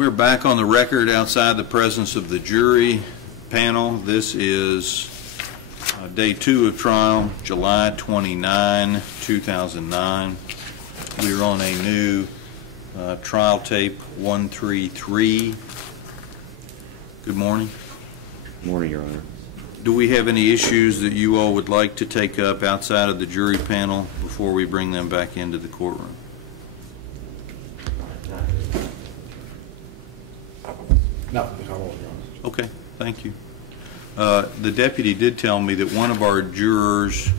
We're back on the record outside the presence of the jury panel. This is day 2 of trial, July 29, 2009. We're on a new trial tape 133. Good morning. Good morning, Your Honor. Do we have any issues that you all would like to take up outside of the jury panel before we bring them back into the courtroom? No. Okay, thank you. The deputy did tell me that one of our jurors,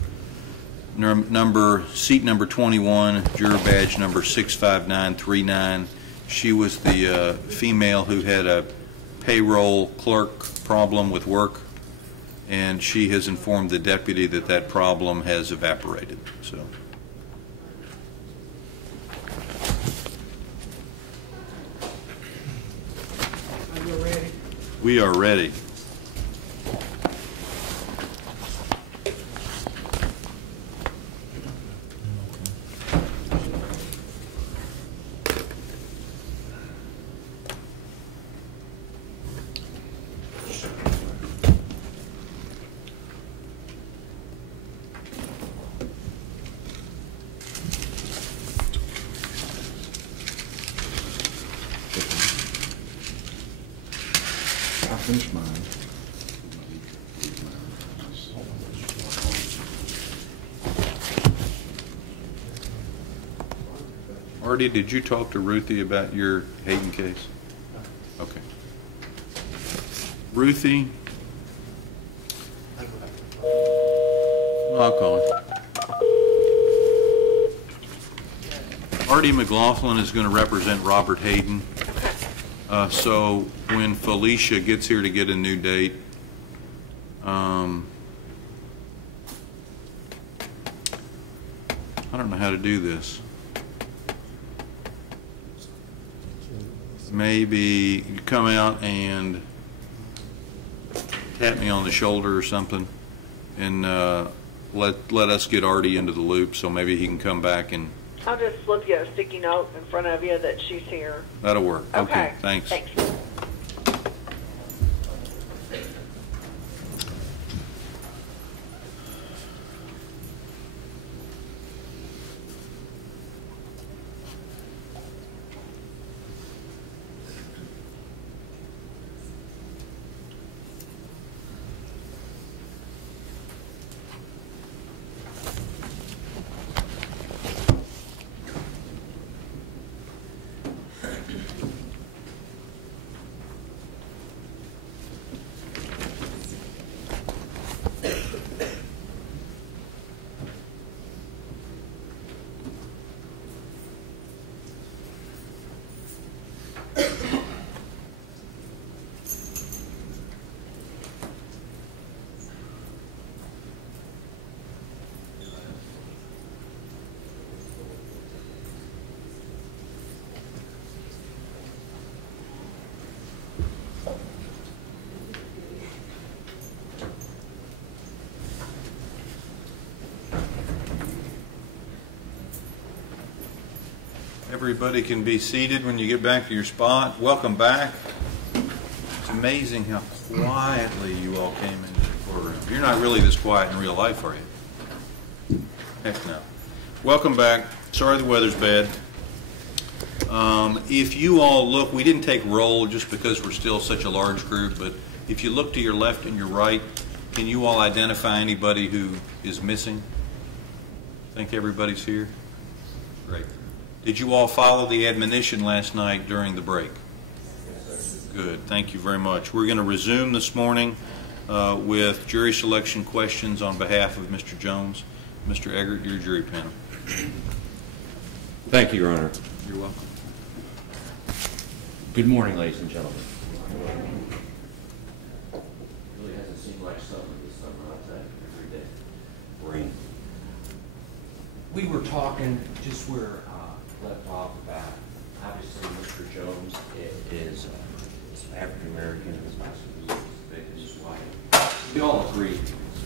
seat number 21, juror badge number 65939, she was the female who had a payroll clerk problem with work, and she has informed the deputy that that problem has evaporated. So. Are you ready? We are ready. I finished mine. Artie, did you talk to Ruthie about your Hayden case? Okay. Ruthie? I'll call her. Artie McLaughlin is going to represent Robert Hayden. So when Felicia gets here to get a new date, I don't know how to do this. Maybe you come out and tap me on the shoulder or something, and let us get Artie into the loop, so maybe he can come back and. I'll just slip you a sticky note in front of you that she's here. That'll work. Okay, thanks. Thanks. Everybody can be seated when you get back to your spot. Welcome back. It's amazing how quietly you all came into the courtroom. You're not really this quiet in real life, are you? Heck no. Welcome back. Sorry the weather's bad. If you all look, we didn't take roll just because we're still such a large group, but if you look to your left and your right, can you all identify anybody who is missing? Think everybody's here? Great. Did you all follow the admonition last night during the break? Good. Thank you very much. We're going to resume this morning with jury selection questions on behalf of Mr. Jones. Mr. Eggert, your jury panel. Thank you, Your Honor. You're welcome. Good morning, ladies and gentlemen. It really hasn't seemed like summer this summer, I'll tell you, every day. Rain. We were talking just where left off about, obviously, Mr. Jones is African American, his master's is white. We all agree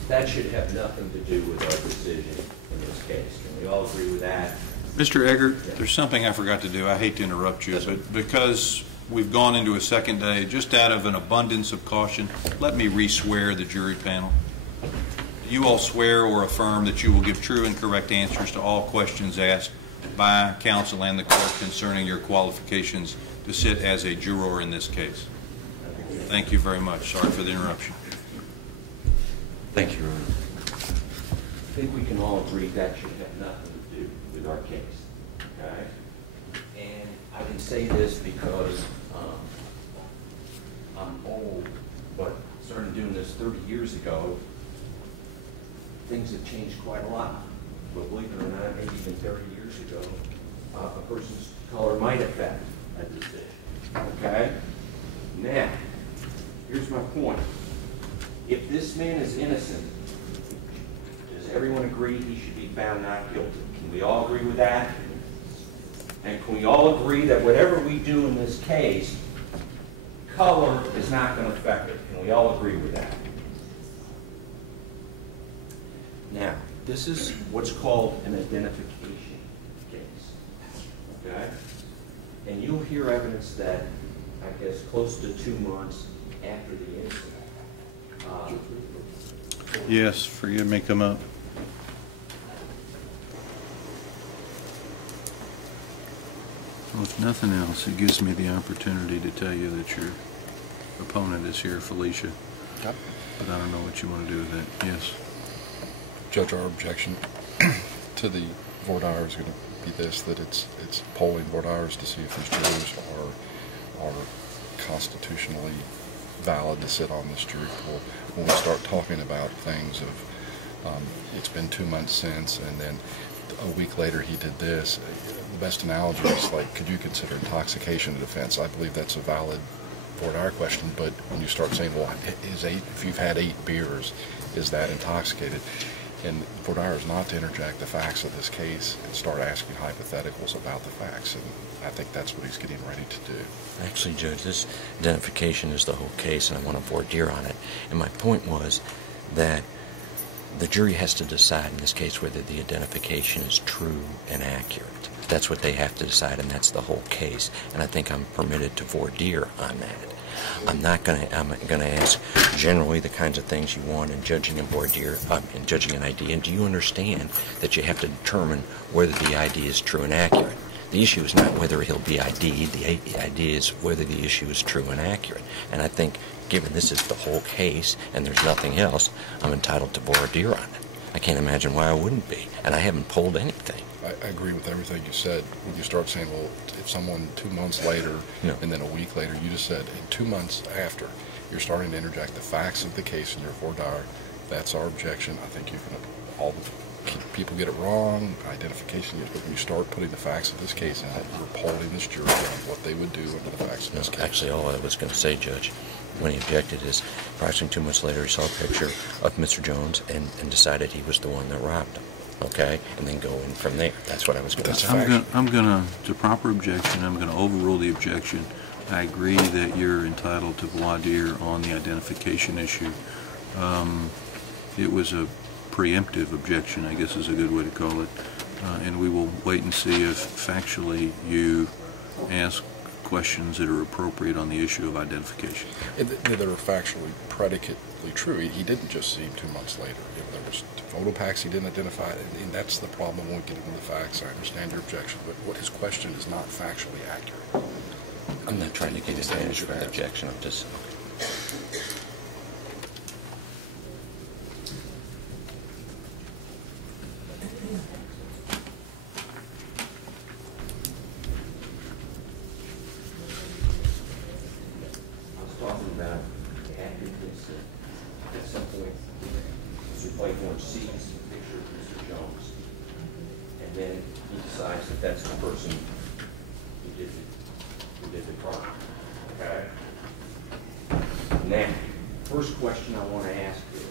that should have nothing to do with our decision in this case. Can we all agree with that? Mr. Eggert, there's something I forgot to do. I hate to interrupt you, but because we've gone into a second day. Just out of an abundance of caution, let me re-swear the jury panel. Do you all swear or affirm that you will give true and correct answers to all questions asked by counsel and the court concerning your qualifications to sit as a juror in this case? Thank you very much. Sorry for the interruption. Thank you, Your Honor. I think we can all agree that should have nothing to do with our case, okay? And I can say this because I'm old, but started doing this 30 years ago. Things have changed quite a lot. But believe it or not, maybe even 30 years ago, a person's color might affect a decision, okay? Now, here's my point. If this man is innocent, does everyone agree he should be found not guilty? Can we all agree with that? And can we all agree that whatever we do in this case, color is not going to affect it? Can we all agree with that? Now, this is what's called an identification case, okay? And you'll hear evidence that, I guess, close to 2 months after the incident. Yes, forgive me, come up. Well, if nothing else, it gives me the opportunity to tell you that your opponent is here, Felicia. Yep. But I don't know what you want to do with that. Yes. Judge, our objection to the voir dire is going to be this, that it's polling voir dires to see if these jurors are constitutionally valid to sit on this jury pool. When we start talking about things of it's been 2 months since, and then a week later he did this, the best analogy is like, could you consider intoxication a defense? I believe that's a valid voir dire question, but when you start saying, well, if you've had 8 beers, is that intoxicated? And voir dire is not to interject the facts of this case and start asking hypotheticals about the facts, and I think that's what he's getting ready to do. Actually, Judge, this identification is the whole case, and I want to voir dire on it. And my point was that the jury has to decide in this case whether the identification is true and accurate. That's what they have to decide, and that's the whole case. And I think I'm permitted to voir dire on that. I'm going to ask generally the kinds of things you want in judging a voir dire, in judging an ID. And do you understand that you have to determine whether the ID is true and accurate? The issue is not whether he'll be ID'd. The idea is whether the issue is true and accurate. And I think, given this is the whole case and there's nothing else, I'm entitled to voir dire on it. I can't imagine why I wouldn't be. And I haven't pulled anything. I agree with everything you said. When you start saying, well, if someone 2 months later and then a week later, you just said in 2 months after, you're starting to interject the facts of the case in your voir dire. That's our objection. I think you can, all the people get it wrong, identification, but when you start putting the facts of this case in it, you're polling this jury on what they would do under the facts of this case. Actually, all I was going to say, Judge, when he objected is approximately 2 months later he saw a picture of Mr. Jones and decided he was the one that robbed him. Okay, and then go in from there. That's what I was going to say. I'm going to, it's a proper objection. I'm going to overrule the objection. I agree that you're entitled to voir dire on the identification issue. It was a preemptive objection, I guess is a good way to call it. And we will wait and see if factually you ask questions that are appropriate on the issue of identification. That are factually predicately true. He didn't just see him 2 months later. There was photo packs he didn't identify, and that's the problem when we get into the facts. I understand your objection, but what his question is not factually accurate. I'm not trying to get advantage of an objection. I'm just... Sees a picture of Mr. Jones, and then he decides that that's the person who did the crime. Okay? Now, first question I want to ask is,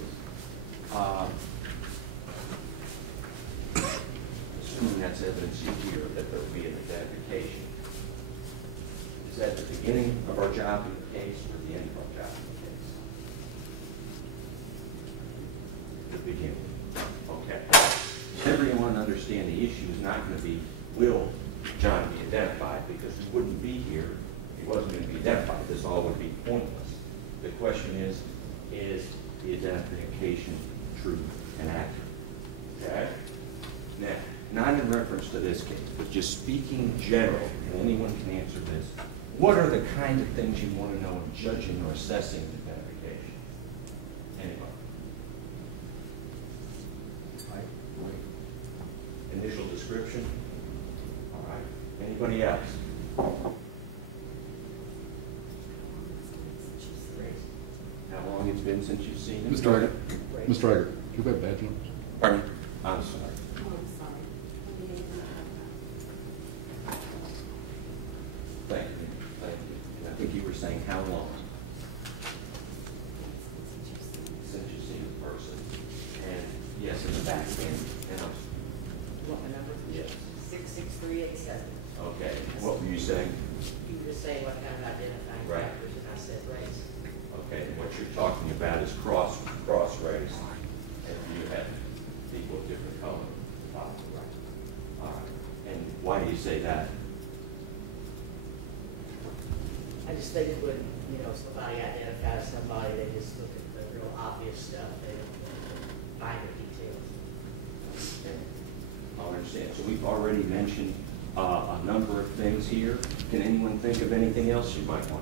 assuming that's evidence you hear that there will be an identification, is that the beginning of our job in the case or the end of our job in the case? The beginning. Okay. Does everyone understand the issue is not going to be, will John be identified, because we wouldn't be here he wasn't going to be identified, this all would be pointless. The question is the identification true and accurate? Okay? Now, not in reference to this case, but just speaking general, and anyone can answer this, what are the kind of things you want to know in judging or assessing identification? Anybody? Right? Initial description? All right. Anybody else? How long it's been since you've seen him? Mr. Eger, Mr. Eger, do you have badge numbers? Pardon me? I'm sorry. Thank you. Thank you. And I think you were saying how long since you've seen the person? And yes, in the back end. And I'm, You want the number? yes. 66387. Okay. What were you saying? You were just saying what kind of identifying Right. factors, and I said race. Okay. And what you're talking about is cross race. And you have people of different color. Right. All right. And why do you say that? I just think it would, somebody identifies somebody, they just look at the real obvious stuff, they don't find the details. Okay. I understand. So we've already mentioned a number of things here. Can anyone think of anything else you might want to know?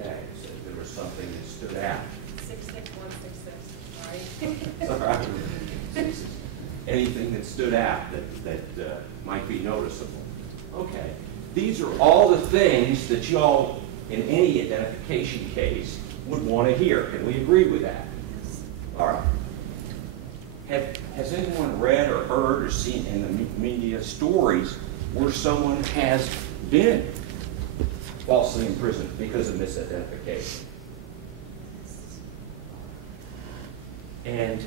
Okay, so if there was something that stood out. 66166, All right. Anything that stood out that might be noticeable. Okay. These are all the things that y'all, in any identification case, would want to hear. Can we agree with that? All right. Has anyone read or heard or seen in the media stories where someone has been falsely imprisoned because of misidentification? And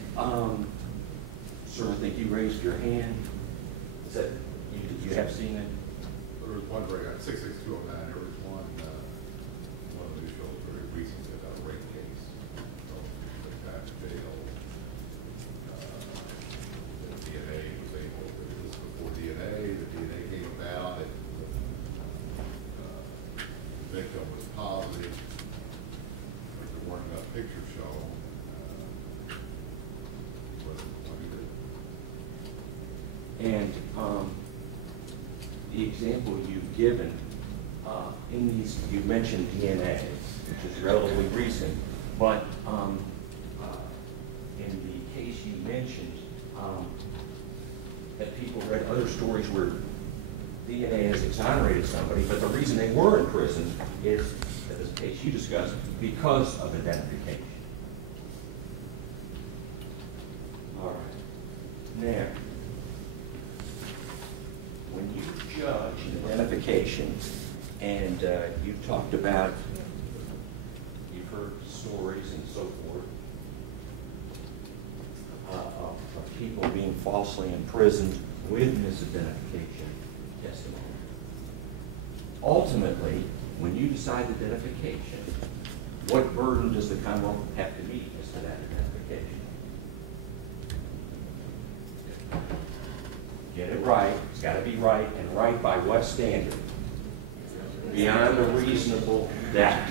sir, I think you raised your hand. Is that you have seen it? There was one very, 66209, there was one of the news shows very recent about a rape case. So, they got jail. The DNA was able, this was before DNA, the DNA came about, and the victim was positive, but there weren't enough pictures shown. And the example you've given, in these, you mentioned DNA, which is relatively recent, but in the case you mentioned, that people read other stories where DNA has exonerated somebody, but the reason they were in prison is, as the case you discussed, because of identification. All right. Now, when you judge an identification, and you've talked about, you've heard stories and so forth of people being falsely imprisoned with misidentification testimony. Ultimately, when you decide identification, what burden does the Commonwealth have to meet as to that identification? Get it right. It's got to be right, and right by what standard? Beyond a reasonable doubt.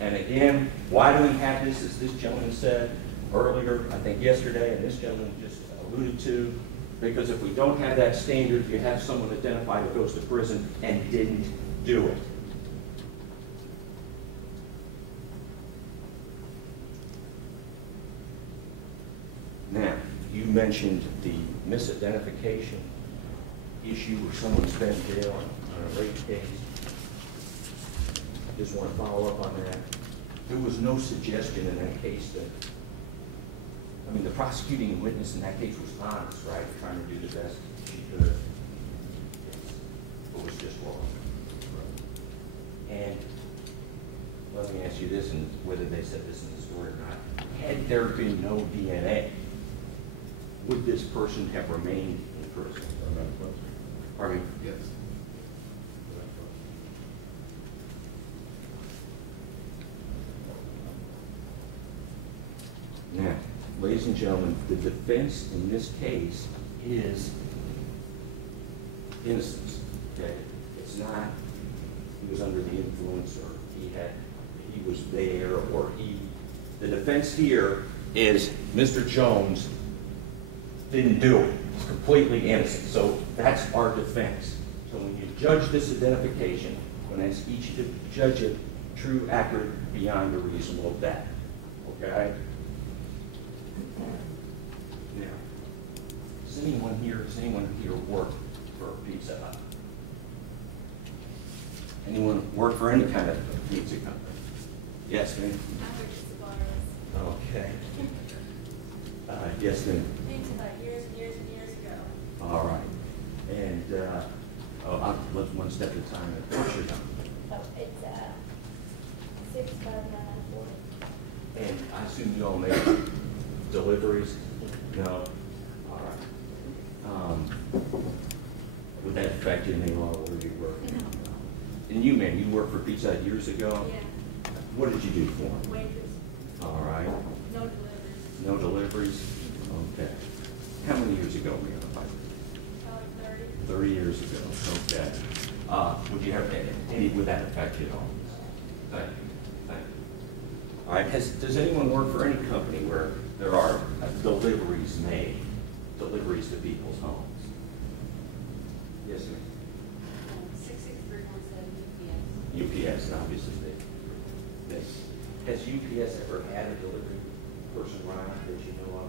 And again, why do we have this, as this gentleman said earlier, I think yesterday, and this gentleman just alluded to, because if we don't have that standard, you have someone identified who goes to prison and didn't do it. Now, you mentioned the misidentification issue where someone's been in jail on a rape case. Just want to follow up on that. There was no suggestion in that case that, I mean, the prosecuting witness in that case was honest, right? Trying to do the best she could. It was just wrong. And let me ask you this, and whether they said this in the story or not. Had there been no DNA, would this person have remained in prison? Pardon me? Yes. Now, ladies and gentlemen, the defense in this case is innocence, okay? It's not, he was under the influence, or he was there, or the defense here is Mr. Jones didn't do it. He's completely innocent. So that's our defense. So when you judge this identification, when ask each to judge it true, accurate, beyond a reasonable doubt. Okay? Now, does anyone here work for a Pizza Hut? Anyone work for any kind of pizza company? Yes, ma'am? I worked at Voir. Okay. Yes, ma'am? Pizza Hut years and years and years ago. All right. And, let's one step at a time. What's your number? Oh, it's 65994. And I assume you all make deliveries? No? All right. Would that affect you any law where you work? No. And you, ma'am, you worked for Pizza Hut years ago? Yeah. What did you do for them? Waitress. All right. No deliveries. No deliveries? Okay. How many years ago were you on the bike? Probably 30 years ago, okay. Would you have any, would that affect you at all? Thank you, thank you. All right, does anyone work for any company where there are deliveries made, deliveries to people's homes? Yes, ma'am. 66317 UPS. UPS, obviously, has UPS ever had a delivery person ride that you know of?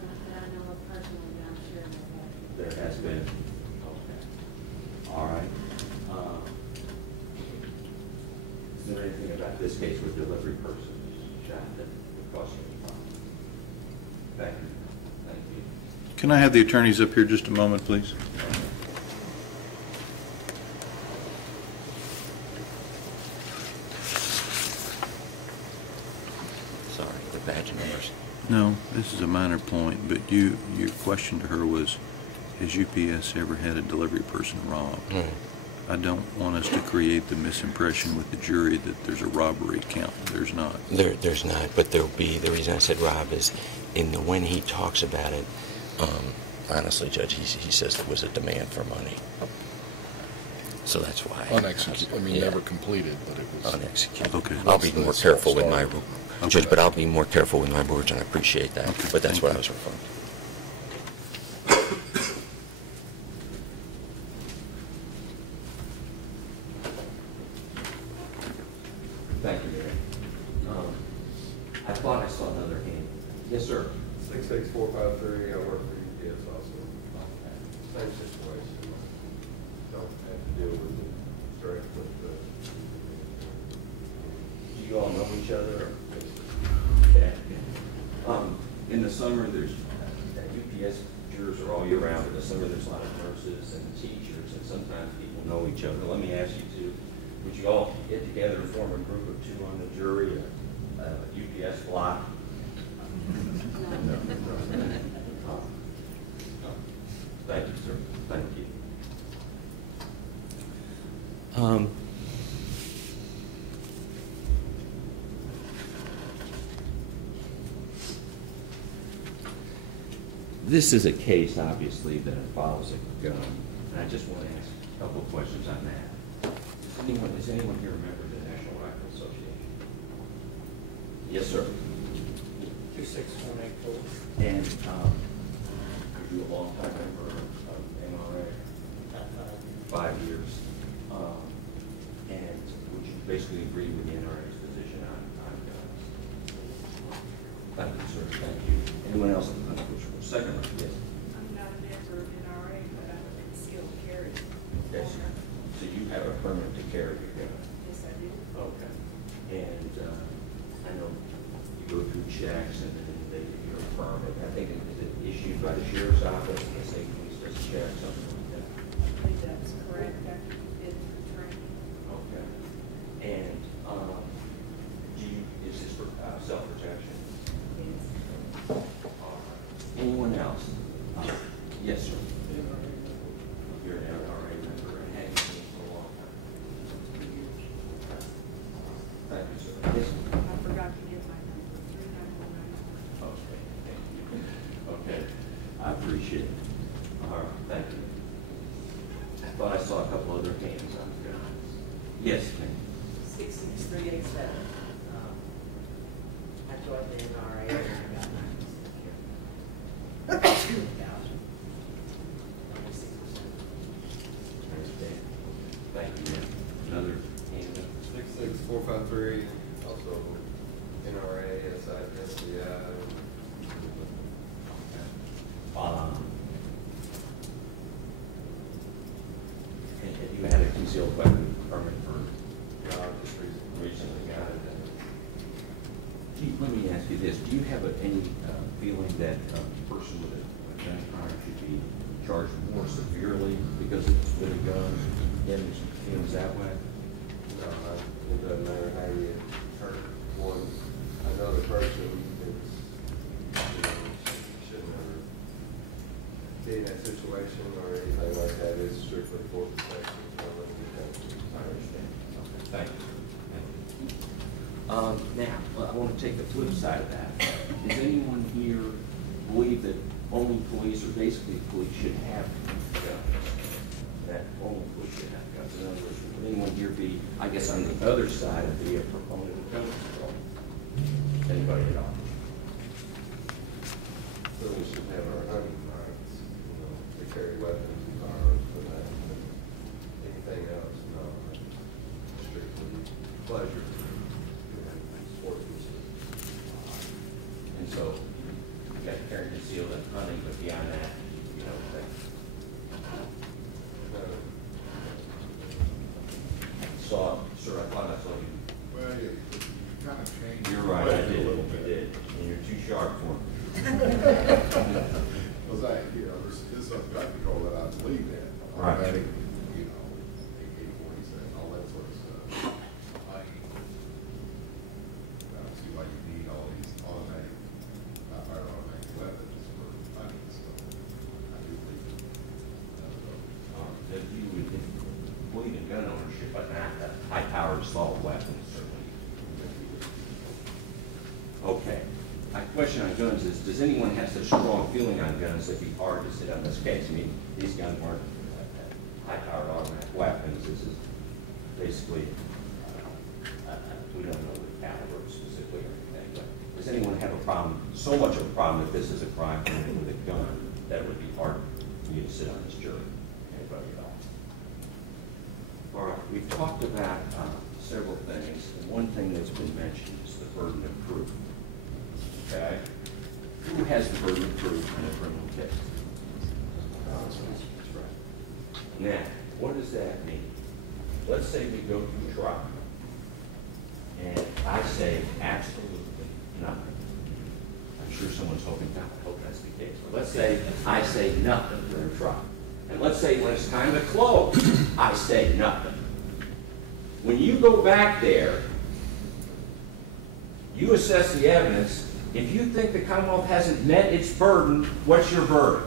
Not that I know of personally, but I'm sure that. There has been? Okay. All right. Is there anything about this case where delivery person shot that would cause you any problem? Thank you. Thank you. Can I have the attorneys up here just a moment, please? Sorry, the badge numbers. No, this is a minor point, but your question to her was, has UPS ever had a delivery person robbed? Mm. I don't want us to create the misimpression with the jury that there's a robbery count. There's not. There's not, but there'll be. The reason I said rob is when he talks about it, honestly, Judge, he says there was a demand for money. So that's why. Unexecuted, I mean, Yeah. never completed, but it was. Unexecuted. Okay. I'll be more careful with my, Okay. Judge, but I'll be more careful with my words, and I appreciate that. Okay, But that's thank what you. I was referring to. Thank you, Mary. I thought I saw another hand. Yes, sir. 66453, I work for UPS also. Same situation. Don't have to deal with it straight with the. Do you all know each other? Okay. In the summer, there's UPS jurors are all year round. In the summer, there's a lot of nurses and teachers, and sometimes people know each other. Let me ask you two, would you all get together and form a group of two on the jury, a UPS block? No. Thank you, sir. Thank you. This is a case, obviously, that involves a gun, and I just want to ask a couple of questions on that. Does anyone here remember the National Rifle Association? Yes, sir. 26184. And are you a long-time member of NRA? 5 years. And would you basically agree with the NRA's position on guns? Thank you, sir. Thank you. Anyone else? Second, yes. I'm not a member of NRA, but I'm a concealed carry. Yes, sir. So you have a permit to carry your gun? Yes, I do. Okay. And I know you go through checks and then they give you a permit. I think, is it issued by the sheriff's office? The state police does a check, something like that? I believe that's correct after you did the training. Okay. And is this for self-protection? Yes. All right. Anyone else? Yes, sir. You're an NRA member and have been for a long time. Thank you, sir. Yes, sir. I forgot to give my number, 39194. Okay, thank you. Okay, I appreciate it. All right, thank you. thought I saw a couple other hands on the guns. Yes, ma'am. 66387. I joined the NRA and I got 90,000. Only 6%. Understand. Thank you, ma'am. Another hand up. 66453, also NRA, SBI. And you had a concealed weapon permit for Yeah, I just recently got it. Let me ask you this: do you have any feeling that a person with a gun crime should be charged more severely because it's with a gun? Getting feelings that way? No, it doesn't matter how you hurt one, another person. It's, shouldn't ever be in that situation or anything like that. It's strictly for protection. I understand. Okay, thank you. Now, I want to take the flip side of that. Does anyone here believe that only police, or basically police, should have guns? That only police should have guns? In other words, would anyone here be, I guess, on the other side of the proponent of gun control? Anybody at all? So we should have our hunting rights, to carry weapons and firearms for that. But anything else, no. Strictly pleasure. And so, you got carry concealed and hunting, but beyond that, you know, saw, sir, I thought I saw you. Well, you kind of changed. You're right, I did. A little bit. You did, and you're too sharp for me. Because there's some gun control that I believe in. Right. Automatic, AK-47, all that sort of stuff. I don't see why you need all these automatic, not automatic weapons for hunting, so I do believe in That you would believe in gun ownership, but not high-powered assault weapons, certainly. Okay. My question on guns is, does anyone have such strong feeling on guns that it'd be hard to sit on this case? I mean, these guns weren't high-powered automatic weapons. This is basically, we don't know the caliber specifically or anything, but does anyone have a problem, so much of a problem that this is a crime committed with a gun that it would be hard for you to sit on this jury? Anybody at all? All right, we've talked about several things, and one thing that's been mentioned is the burden of proof. Okay? Who has the burden of proof in a criminal case? That's right. Now, what does that mean? Let's say we go to trial, and I say absolutely nothing. I'm sure someone's hoping, God, I hope that's the case. But let's say I say nothing during trial. And let's say when it's time to close, I say nothing. When you go back there, you assess the evidence. If you think the Commonwealth hasn't met its burden, what's your burden?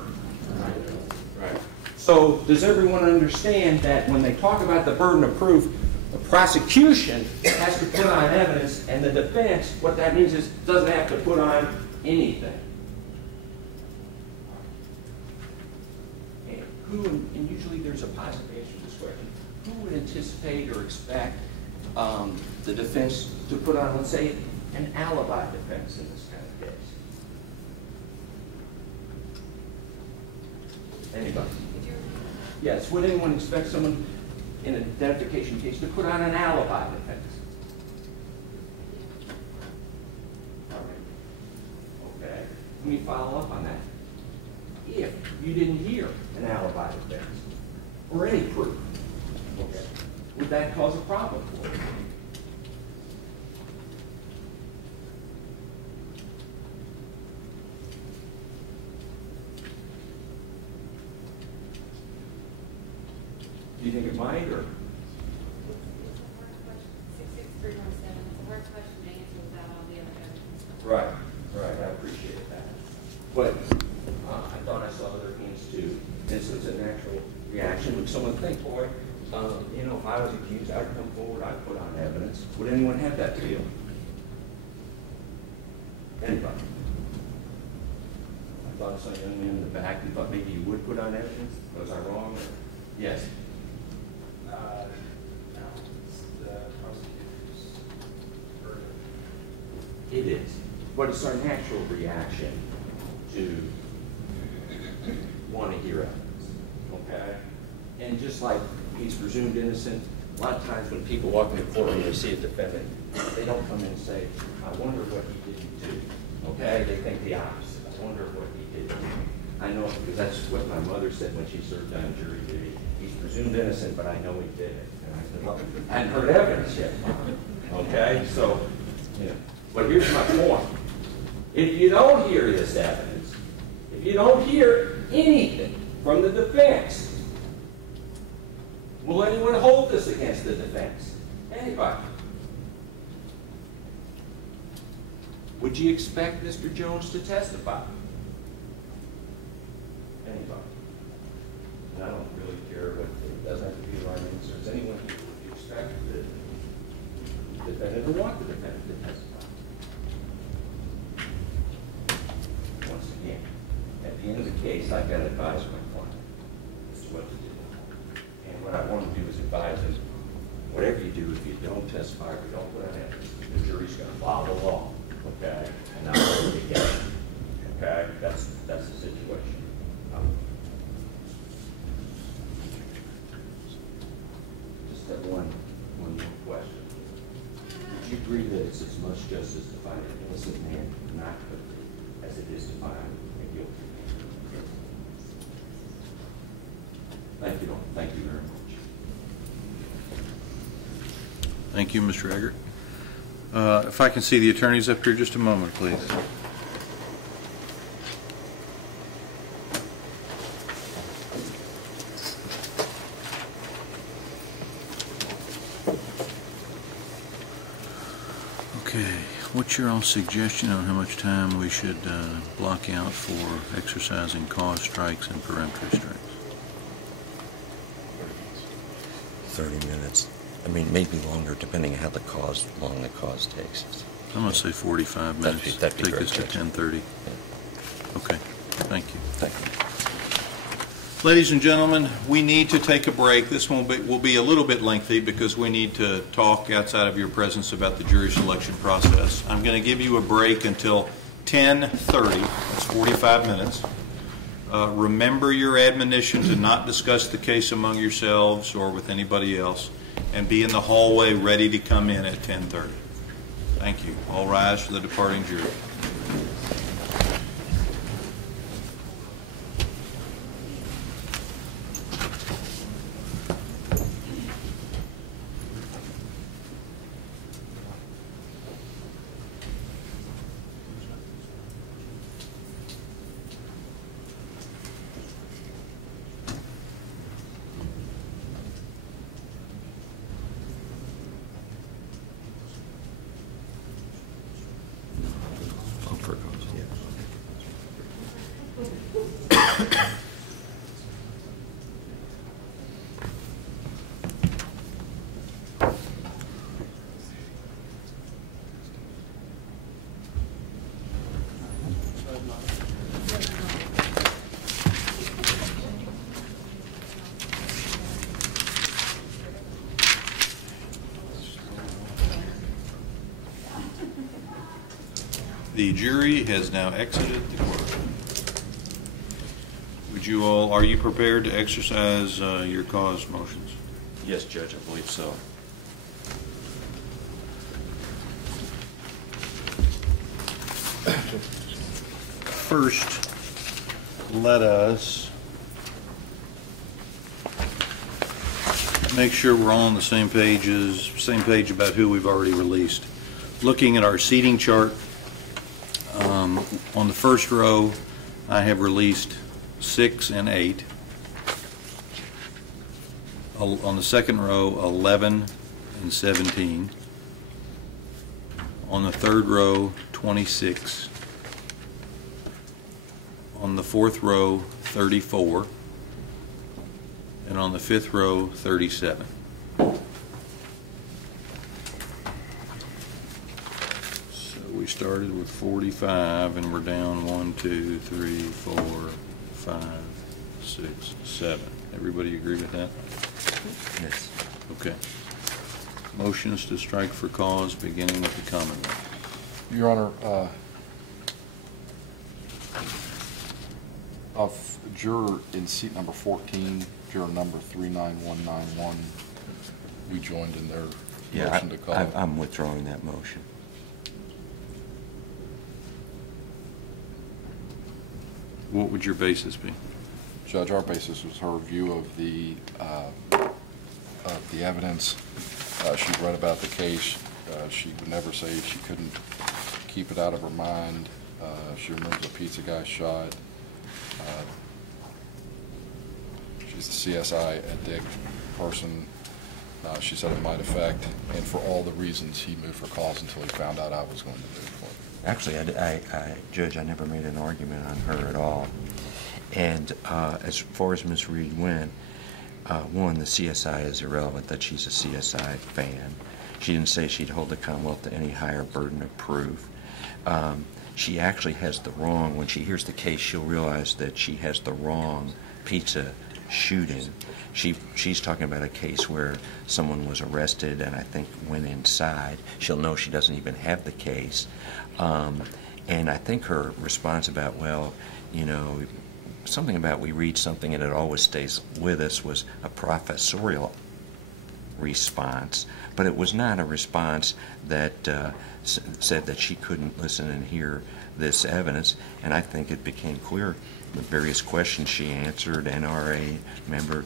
Right. So does everyone understand that when they talk about the burden of proof, the prosecution has to put on evidence, and the defense, what that means is, doesn't have to put on anything. And usually there's a positive answer to this question. Who would anticipate or expect the defense to put on, let's say, an alibi defense in this kind of case? Anybody? Yes, would anyone expect someone in an identification case to put on an alibi defense? All right. Okay. Let me follow up on that. If you didn't hear an alibi defense or any proof, okay, would that cause a problem for you? Do you think it might, or? 66317, it's a hard question to answer without all the other evidence. Right, right, I appreciate that. But I thought I saw other hands too. This is a natural reaction. Would someone think, boy, you know, if I was accused, I'd come forward, I'd put on evidence. Would anyone have that feel? Anybody? I thought I saw a young man in the back who thought maybe you would put on evidence. Was I wrong? Yes. But it's our natural reaction to want to hear evidence, okay? And just like he's presumed innocent, a lot of times when people walk in the courtroom and they see a defendant, they don't come in and say, I wonder what he didn't do, okay? They think the opposite. I wonder what he did. I know, because that's what my mother said when she served on jury duty. He's presumed innocent, but I know he did it. And I said, well, I hadn't heard evidence yet, okay? So, you know, but here's my point. If you don't hear this evidence, if you don't hear anything from the defense, will anyone hold this against the defense? Anybody? Would you expect Mr. Jones to testify? Anybody? And I don't really care what, it doesn't have to be the right answer. Is anyone here, would you expect the defendant or want the defendant to testify? Once again, at the end of the case, I've got to advise my client as to what to do. And what I want to do is advise him, whatever you do, if you don't testify, if you don't put on evidence, the jury's going to follow the law, okay? And not let it get you, okay? That's the situation. Just have one more question. Would you agree that it's as much justice to find an innocent man not guilty as it is to find a guilty man? Thank you all. Thank you very much. Thank you, Mr. Eggert. If I can see the attorneys up here just a moment, please. Okay, what's your all suggestion on how much time we should block out for exercising cause strikes and peremptory strikes? 30 minutes. I mean, maybe longer, depending on how long the cause takes. I'm going to say 45 minutes. That'd be Take great, us to Judge. 10:30. Yeah. Okay, thank you. Thank you. Ladies and gentlemen, we need to take a break. This one will be a little bit lengthy because we need to talk outside of your presence about the jury selection process. I'm going to give you a break until 10:30. That's 45 minutes. Remember your admonition to not discuss the case among yourselves or with anybody else, and be in the hallway ready to come in at 10:30. Thank you. All rise for the departing jury. The jury has now exited the courtroom. Would you all, are you prepared to exercise your cause motions? Yes, Judge, I believe so. First, let us make sure we're all on the same page about who we've already released. Looking at our seating chart, on the first row, I have released 6 and 8. On the second row, 11 and 17. On the third row, 26. On the fourth row, 34. And on the fifth row, 37. We started with 45 and we're down 1, 2, 3, 4, 5, 6, 7. Everybody agree with that? Yes. Okay. Motions to strike for cause beginning with the Commonwealth. Your Honor, Of juror in seat number 14, juror number 39191, we joined in their motion to call. I'm withdrawing that motion. What would your basis be? Judge, our basis was her view of the evidence. She read about the case. She would never say she couldn't keep it out of her mind. She remembers a pizza guy shot. She's the CSI at Dick person. She said it might affect, and for all the reasons he moved for cause until he found out I was going to move for it. Actually, Judge, I never made an argument on her at all. And as far as Ms. Reed went, one, the CSI is irrelevant, that she's a CSI fan. She didn't say she'd hold the Commonwealth to any higher burden of proof. She actually has the wrong, when she hears the case, she'll realize that she has the wrong pizza shooting. She's talking about a case where someone was arrested and I think went inside. She'll know she doesn't even have the case. And I think her response about, well, you know, something about we read something and it always stays with us was a professorial response, but it was not a response that said that she couldn't listen and hear this evidence. And I think it became clear the various questions she answered. NRA member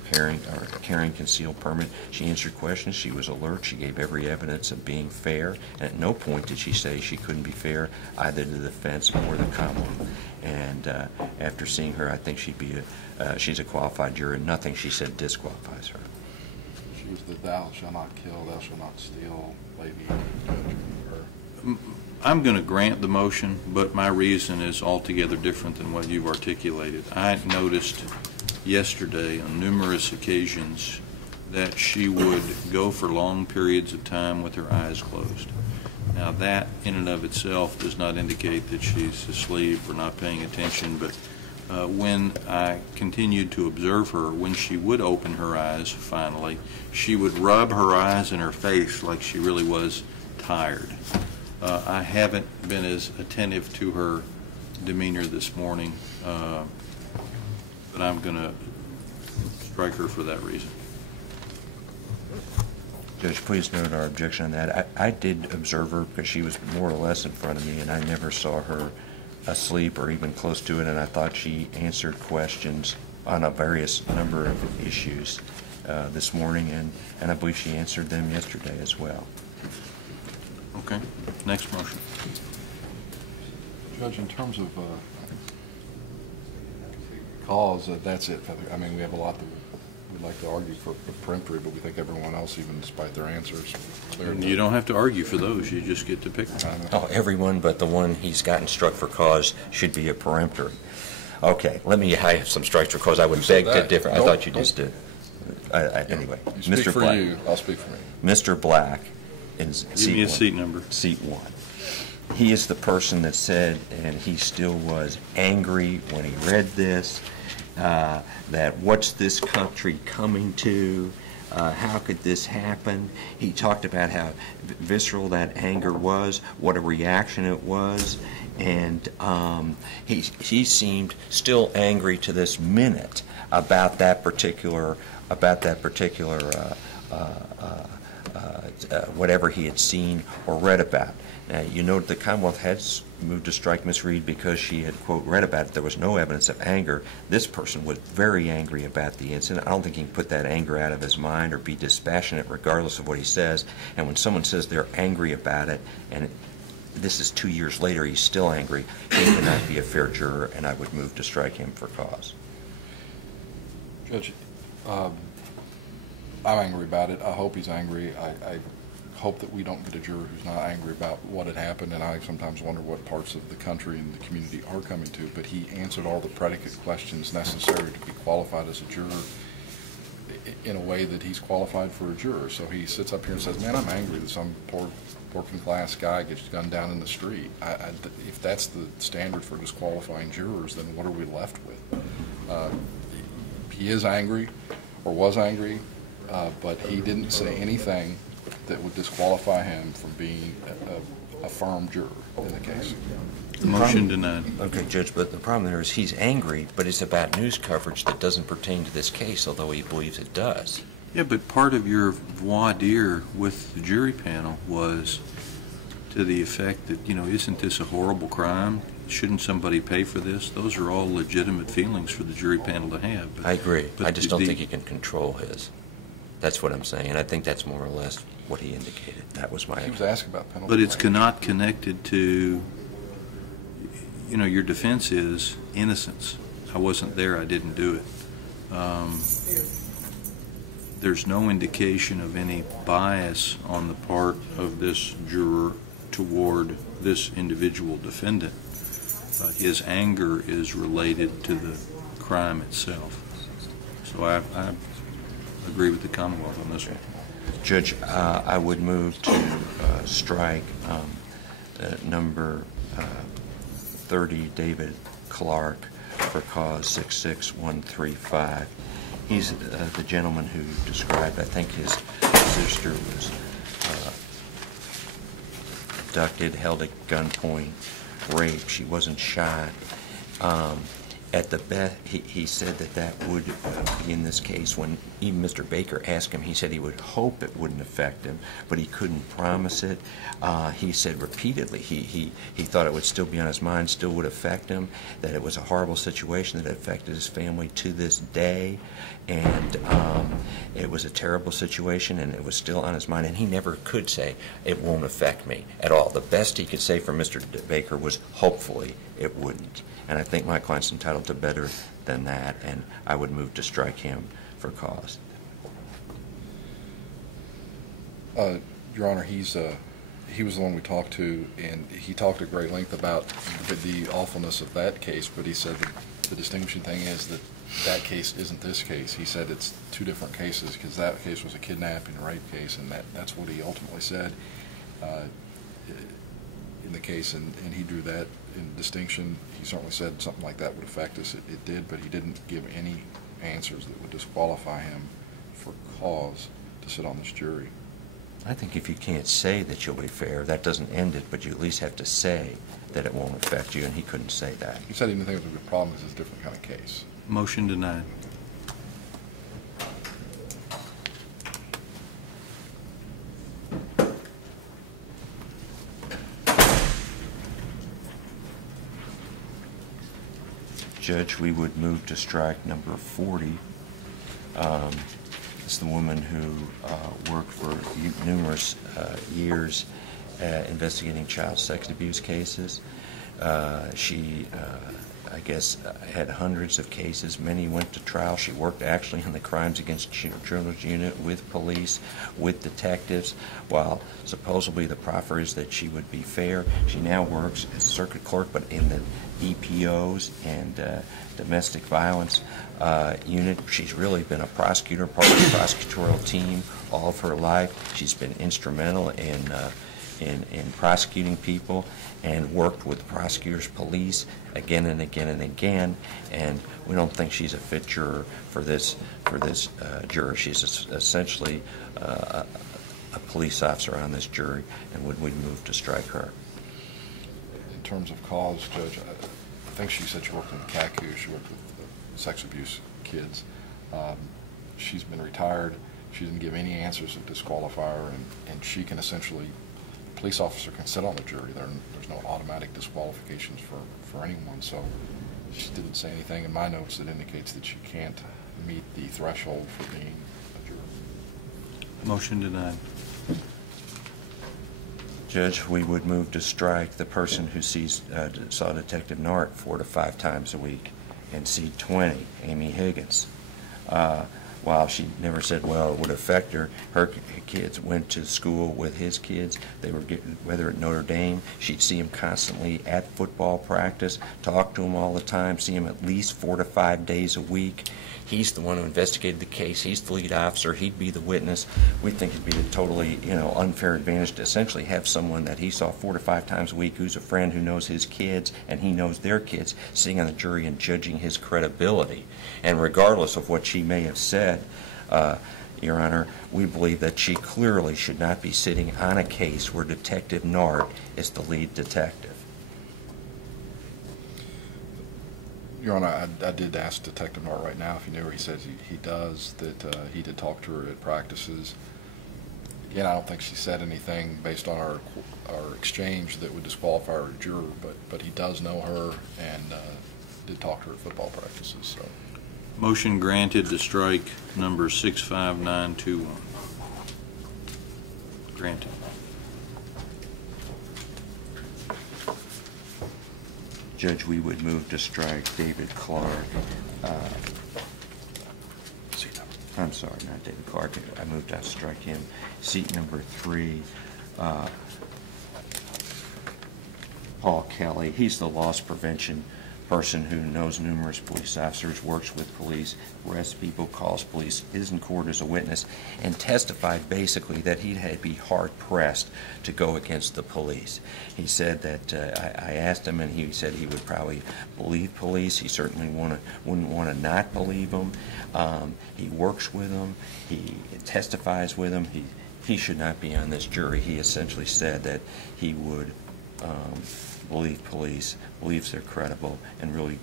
carrying concealed permit. She answered questions. She was alert. She gave every evidence of being fair. And at no point did she say she couldn't be fair either to the defense or the Commonwealth. And after seeing her, I think she's a qualified juror. Nothing she said disqualifies her. She was the thou shalt not kill, thou shalt not steal lady. I'm going to grant the motion, but my reason is altogether different than what you've articulated. I noticed yesterday on numerous occasions that she would go for long periods of time with her eyes closed. Now that in and of itself does not indicate that she's asleep or not paying attention, but when I continued to observe her, when she would open her eyes finally, she would rub her eyes in her face like she really was tired. I haven't been as attentive to her demeanor this morning, but I'm going to strike her for that reason. Judge, please note our objection on that. I did observe her because she was more or less in front of me, and I never saw her asleep or even close to it, and I thought she answered questions on a various number of issues this morning, and I believe she answered them yesterday as well. Okay. Next motion. Judge, in terms of cause, that's it. I mean, we have a lot that we'd like to argue for peremptory, but we think everyone else, even despite their answers, cleared. You don't have to argue for those. You just get to pick one. Oh, everyone but the one he's gotten struck for cause should be a peremptory. Okay, let me have some strikes for cause. I would beg to differ. I thought you just did. Anyway, You speak Mr. for Black. you. I'll speak for me. Mr. Black in Give me a seat number. Seat 1. He is the person that said, and he still was angry when he read this, that what's this country coming to? How could this happen? He talked about how visceral that anger was, what a reaction it was, and he seemed still angry to this minute about that particular whatever he had seen or read about. Now, you note the Commonwealth had moved to strike Miss Reed because she had, quote, read about it. There was no evidence of anger. This person was very angry about the incident. I don't think he can put that anger out of his mind or be dispassionate regardless of what he says. And when someone says they're angry about it, and this is 2 years later, he's still angry, he cannot be a fair juror, and I would move to strike him for cause. Judge, I'm angry about it. I hope he's angry. I hope that we don't get a juror who's not angry about what had happened, and I sometimes wonder what parts of the country and the community are coming to, but he answered all the predicate questions necessary to be qualified as a juror in a way that he's qualified for a juror. So he sits up here and says, man, I'm angry that some poor working class guy gets gunned down in the street. If that's the standard for disqualifying jurors, then what are we left with? He is angry, or was angry, but he didn't say anything that would disqualify him from being a firm juror in the case. Motion denied. Okay, Judge, but the problem there is he's angry, but it's about news coverage that doesn't pertain to this case, although he believes it does. Yeah, but part of your voir dire with the jury panel was to the effect that, you know, isn't this a horrible crime? Shouldn't somebody pay for this? Those are all legitimate feelings for the jury panel to have. But, I agree. but I just don't think he can control his. That's what I'm saying, and I think that's more or less what he indicated. That was my... He was asking about penalty. But it's range. not connected to, you know, your defense is innocence. I wasn't there, I didn't do it. There's no indication of any bias on the part of this juror toward this individual defendant. His anger is related to the crime itself. So I agree with the Commonwealth on this one. Judge, I would move to strike number 30, David Clark, for cause 66135. He's the gentleman who described, I think his sister was abducted, held at gunpoint, raped. She wasn't shot. At the best, he said that would be in this case. When even Mr. Baker asked him, he said he would hope it wouldn't affect him, but he couldn't promise it. He said repeatedly he thought it would still be on his mind, still would affect him, that it was a horrible situation that affected his family to this day, and it was a terrible situation, and it was still on his mind, and he never could say it won't affect me at all. The best he could say for Mr. Baker was hopefully it wouldn't. And I think my client's entitled to better than that, and I would move to strike him for cause. Your Honor, he was the one we talked to, and he talked at great length about the awfulness of that case, but he said that the distinguishing thing is that that case isn't this case. He said it's two different cases, because that case was a kidnapping and rape case, and that's what he ultimately said in the case, and he drew that in distinction. He certainly said something like that would affect us. It did, but he didn't give any answers that would disqualify him for cause to sit on this jury. I think if you can't say that you'll be fair, that doesn't end it, but you at least have to say that it won't affect you, and he couldn't say that. He said he didn't think it was a good problem because it's a different kind of case. Motion denied. Judge, we would move to strike number 40. It's the woman who worked for numerous years investigating child sex abuse cases. She, I guess, had hundreds of cases. Many went to trial. She worked actually in the Crimes Against Children's Unit with police, with detectives, while supposedly the proffer is that she would be fair. She now works as circuit clerk, but in the EPOs and domestic violence unit. She's really been a prosecutor, part of the prosecutorial team all of her life. She's been instrumental in prosecuting people, and worked with prosecutors, police, again and again and again. And we don't think she's a fit juror for this juror. She's essentially a police officer on this jury, and would we move to strike her? In terms of cause, Judge, I think she said she worked in the CACU. She worked with sex abuse kids. She's been retired. She didn't give any answers that disqualify her, and she can essentially, a police officer can sit on the jury. There's no automatic disqualifications for anyone, so she didn't say anything in my notes that indicates that she can't meet the threshold for being a juror. Motion denied. Judge, we would move to strike the person who saw Detective Nart 4 to 5 times a week, and C20, Amy Higgins. While she never said, well, it would affect her, her kids went to school with his kids. They were whether at Notre Dame, she'd see him constantly at football practice, talk to him all the time, see him at least 4 to 5 days a week. He's the one who investigated the case. He's the lead officer. He'd be the witness. We think it'd be a totally, unfair advantage to essentially have someone that he saw 4 to 5 times a week, who's a friend, who knows his kids, and he knows their kids, sitting on the jury and judging his credibility. And regardless of what she may have said, Your Honor, we believe that she clearly should not be sitting on a case where Detective Nart is the lead detective. Your Honor, I did ask Detective Nart right now if he knew her. He says he does, that he did talk to her at practices. Again, I don't think she said anything based on our exchange that would disqualify her as a juror, but he does know her and did talk to her at football practices. So, Motion granted to strike number 65921. Granted. Judge, we would move to strike David Clark. I'm sorry, not David Clark. I moved to strike him. Seat number 3, Paul Kelly. He's the loss prevention person who knows numerous police officers, works with police, arrests people, calls police, is in court as a witness, and testified basically that he'd be hard-pressed to go against the police. He said that, I asked him, and he said he would probably believe police. He certainly wouldn't want to not believe them. He works with them. He testifies with them. He should not be on this jury. He essentially said that he would believe police, believes they're credible, and really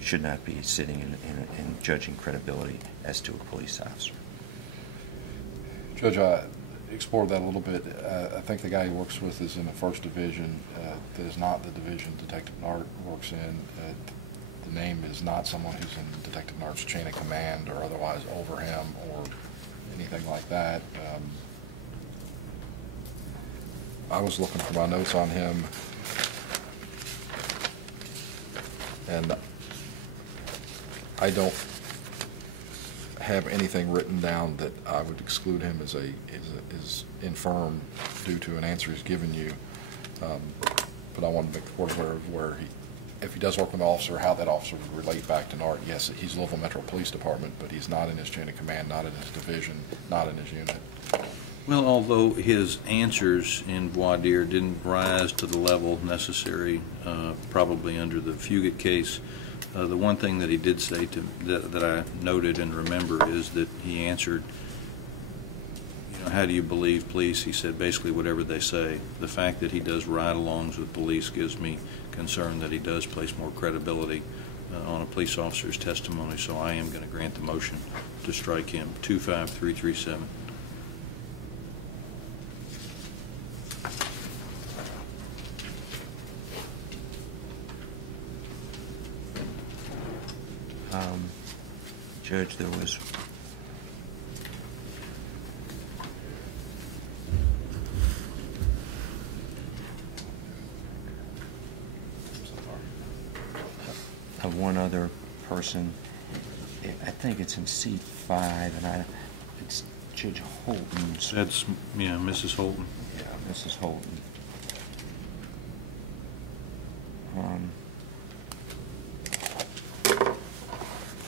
should not be sitting and judging credibility as to a police officer. Judge, I explored that a little bit. I think the guy he works with is in the first division. That is not the division Detective Nart works in. The name is not someone who's in Detective Nart's chain of command or otherwise over him or anything like that. I was looking for my notes on him, and I don't have anything written down that I would exclude him as infirm due to an answer he's given you. But I want to make the court aware of where if he does work with an officer, how that officer would relate back to Nart. Yes, he's Louisville Metro Police Department, but he's not in his chain of command, not in his division, not in his unit. Well, although his answers in Voir didn't rise to the level necessary, probably under the Fugate case, the one thing that he did say that I noted and remember is that he answered, how do you believe police? He said basically whatever they say. The fact that he does ride-alongs with police gives me concern that he does place more credibility on a police officer's testimony, so I am going to grant the motion to strike him. 25337. Judge, there was one other person. I think it's in seat 5, and it's Judge Holton. That's, Mrs. Holton. Yeah, Mrs. Holton.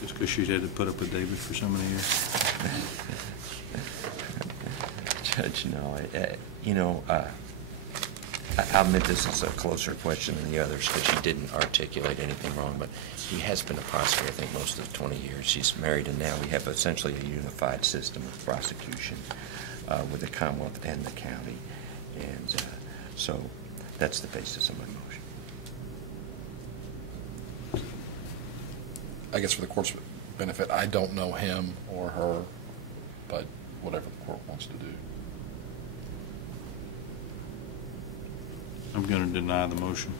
Just because she had to put up with David for so many years. Judge, no. I'll admit this is a closer question than the others because she didn't articulate anything wrong, but he has been a prosecutor, I think, most of the 20 years. She's married, and now we have essentially a unified system of prosecution with the Commonwealth and the county. And so that's the basis of my motion. I guess for the court's benefit, I don't know him or her, but whatever the court wants to do. I'm going to deny the motion.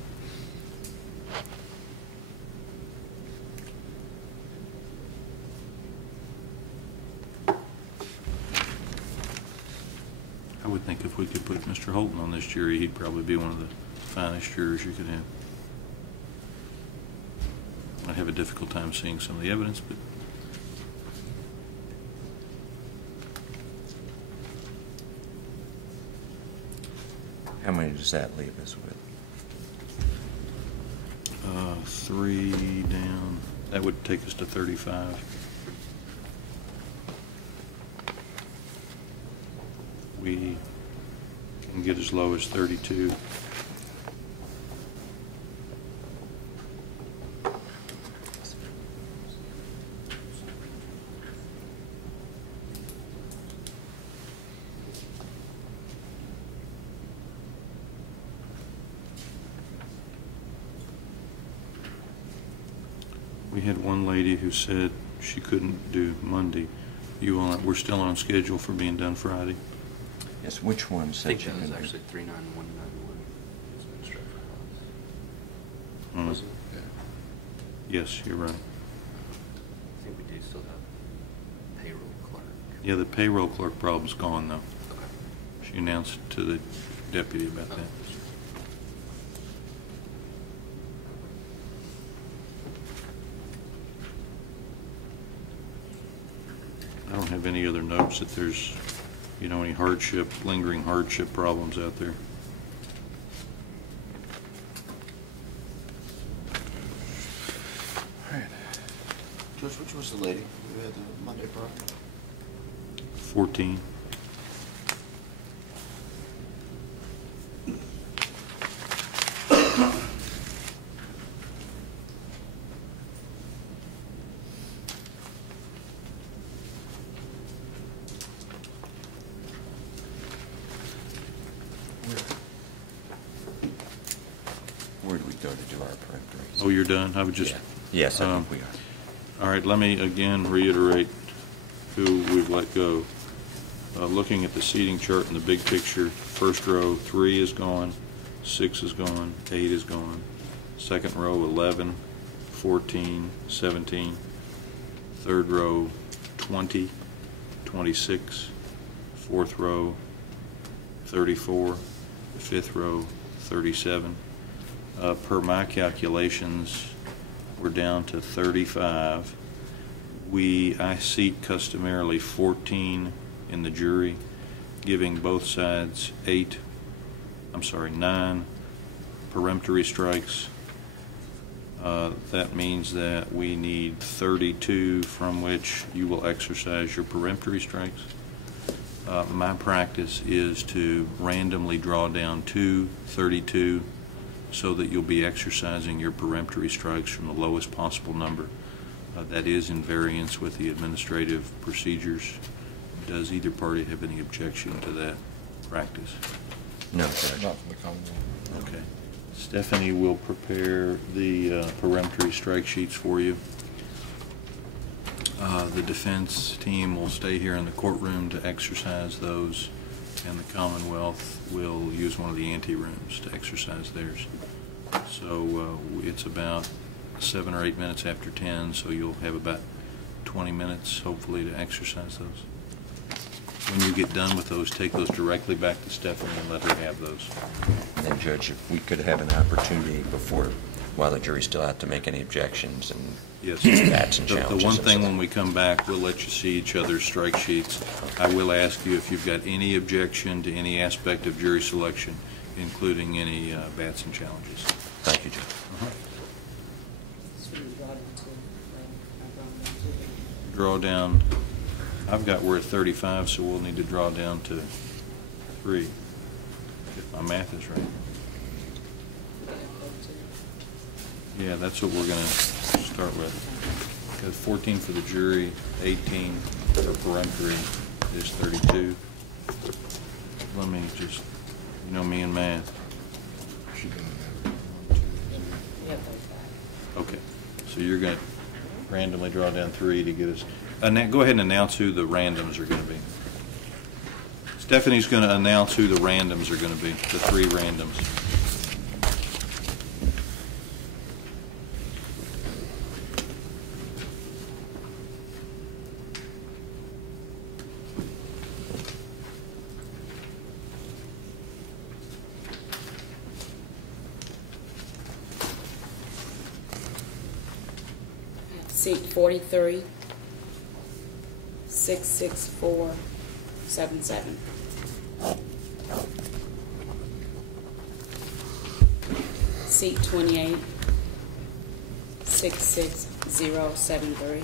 I would think if we could put Mr. Holton on this jury, he'd probably be one of the finest jurors you could have. I'd have a difficult time seeing some of the evidence, but How many does that leave us with? 3 down. That would take us to 35. We can get as low as 32. We had one lady who said she couldn't do Monday. We're still on schedule for being done Friday. Yes, which one I said think you that was can do? actually 39191. It's an instructor class. Mm. Was it? Yes, you're right. I think we do still have payroll clerk. Yeah, the payroll clerk problem's gone, though. Okay. She announced to the deputy about Oh, that. I don't have any other notes that there's, any lingering hardship problems out there. George, which was the lady who had the Monday problem? 14. Where do we go to do our peremptories? Oh, you're done? I would just... Yeah. Yes, I think we are. All right, let me again reiterate who we've let go. Looking at the seating chart in the big picture, first row, 3 is gone, 6 is gone, 8 is gone. Second row, 11, 14, 17. Third row, 20, 26. Fourth row, 34. The fifth row, 37. Per my calculations, we're down to 35. I seat customarily 14 in the jury, giving both sides 9 peremptory strikes. That means that we need 32 from which you will exercise your peremptory strikes. My practice is to randomly draw down 32 so that you'll be exercising your peremptory strikes from the lowest possible number. That is in variance with the administrative procedures. Does either party have any objection to that practice? No, Judge. Not from the Commonwealth. Okay. Stephanie will prepare the peremptory strike sheets for you. The defense team will stay here in the courtroom to exercise those, and the Commonwealth will use one of the ante rooms to exercise theirs. So it's about 7 or 8 minutes after 10, so you'll have about 20 minutes, hopefully, to exercise those. When you get done with those, take those directly back to Stephanie and let her have those. And then, Judge, if we could have an opportunity while the jury's still out, to make any objections and Yes. bats and challenges. The one thing when we come back, we'll let you see each other's strike sheets. I will ask you if you've got any objection to any aspect of jury selection, including any bats and challenges. Thank you, Judge. Draw down, I've got we're at 35, so we'll need to draw down to 3, if my math is right. Yeah, that's what we're going to start with. Because 14 for the jury, 18 for peremptory is 32. Let me just, me and math. Okay, so you're going to randomly draw down 3 to get us. Go ahead and announce who the randoms are going to be. Stephanie's going to announce who the randoms are going to be, the 3 randoms. Seat 43, 66477. Seat 28, 66073.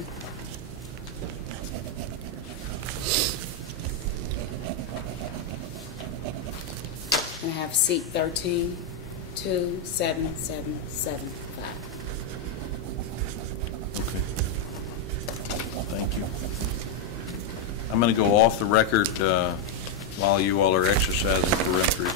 And I have seat 13, 27775. Okay. Thank you. I'm going to go off the record while you all are exercising peremptory.